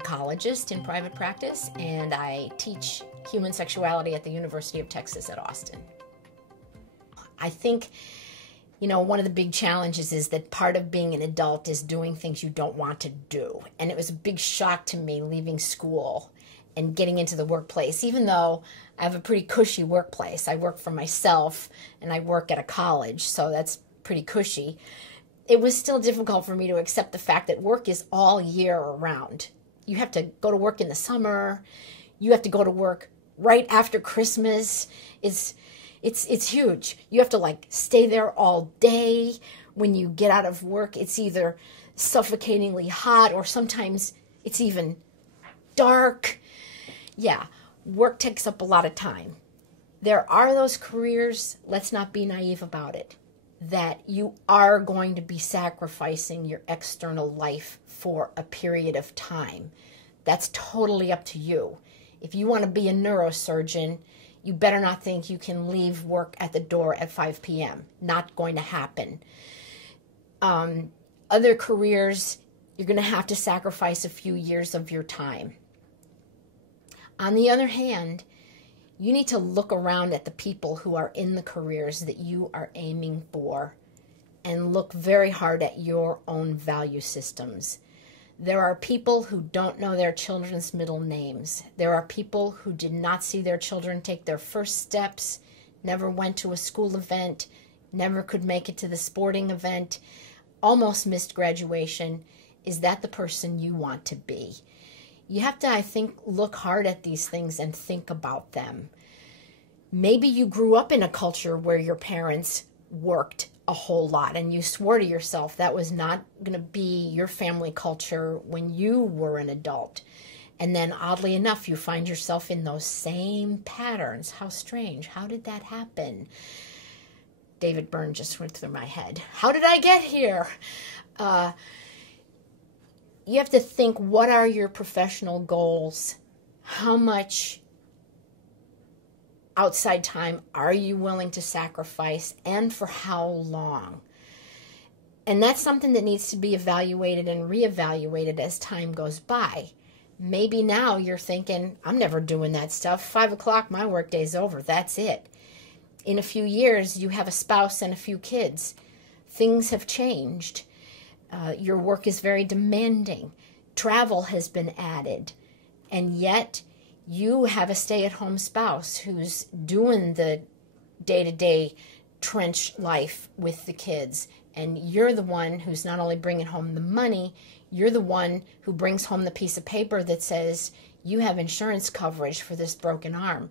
psychologist in private practice, and I teach human sexuality at the University of Texas at Austin. I think, one of the big challenges is that part of being an adult is doing things you don't want to do. And it was a big shock to me leaving school and getting into the workplace, even though I have a pretty cushy workplace. I work for myself and I work at a college, so that's pretty cushy. It was still difficult for me to accept the fact that work is all year around. You have to go to work in the summer. You have to go to work right after Christmas. It's huge. You have to stay there all day. When you get out of work, it's either suffocatingly hot or sometimes it's even dark. Yeah, work takes up a lot of time. There are those careers, let's not be naive about it, that you are going to be sacrificing your external life for a period of time. That's totally up to you. If you want to be a neurosurgeon, you better not think you can leave work at the door at 5 p.m. Not going to happen. Other careers, you're going to have to sacrifice a few years of your time. On the other hand, you need to look around at the people who are in the careers that you are aiming for and look very hard at your own value systems. There are people who don't know their children's middle names. There are people who did not see their children take their first steps, never went to a school event, never could make it to the sporting event, almost missed graduation. Is that the person you want to be? You have to, I think, look hard at these things and think about them. Maybe you grew up in a culture where your parents worked a whole lot and you swore to yourself that was not going to be your family culture when you were an adult. And then oddly enough, you find yourself in those same patterns. How strange. How did that happen? David Byrne just went through my head. How did I get here? You have to think, what are your professional goals? How much outside time are you willing to sacrifice, and for how long? And that's something that needs to be evaluated and reevaluated as time goes by. Maybe now you're thinking, I'm never doing that stuff. 5 o'clock, my workday's over. That's it. In a few years, you have a spouse and a few kids. Things have changed. Your work is very demanding. Travel has been added. And yet, you have a stay-at-home spouse who's doing the day-to-day trench life with the kids. And you're the one who's not only bringing home the money, you're the one who brings home the piece of paper that says you have insurance coverage for this broken arm.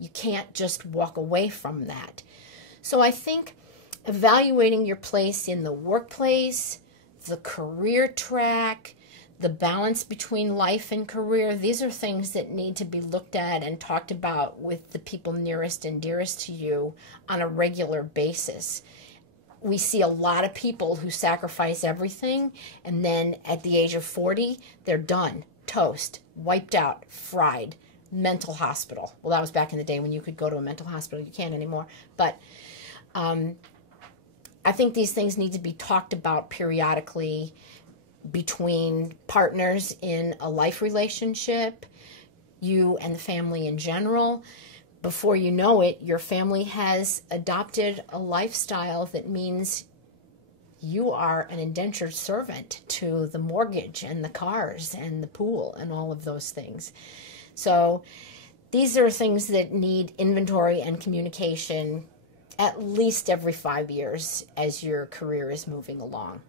You can't just walk away from that. So I think evaluating your place in the workplace, the career track, the balance between life and career, these are things that need to be looked at and talked about with the people nearest and dearest to you on a regular basis. We see a lot of people who sacrifice everything, and then at the age of 40, they're done, toast, wiped out, fried, mental hospital. Well, that was back in the day when you could go to a mental hospital. You can't anymore. But I think these things need to be talked about periodically between partners in a life relationship, you and the family in general. Before you know it, your family has adopted a lifestyle that means you are an indentured servant to the mortgage and the cars and the pool and all of those things. So these are things that need inventory and communication at least every 5 years as your career is moving along.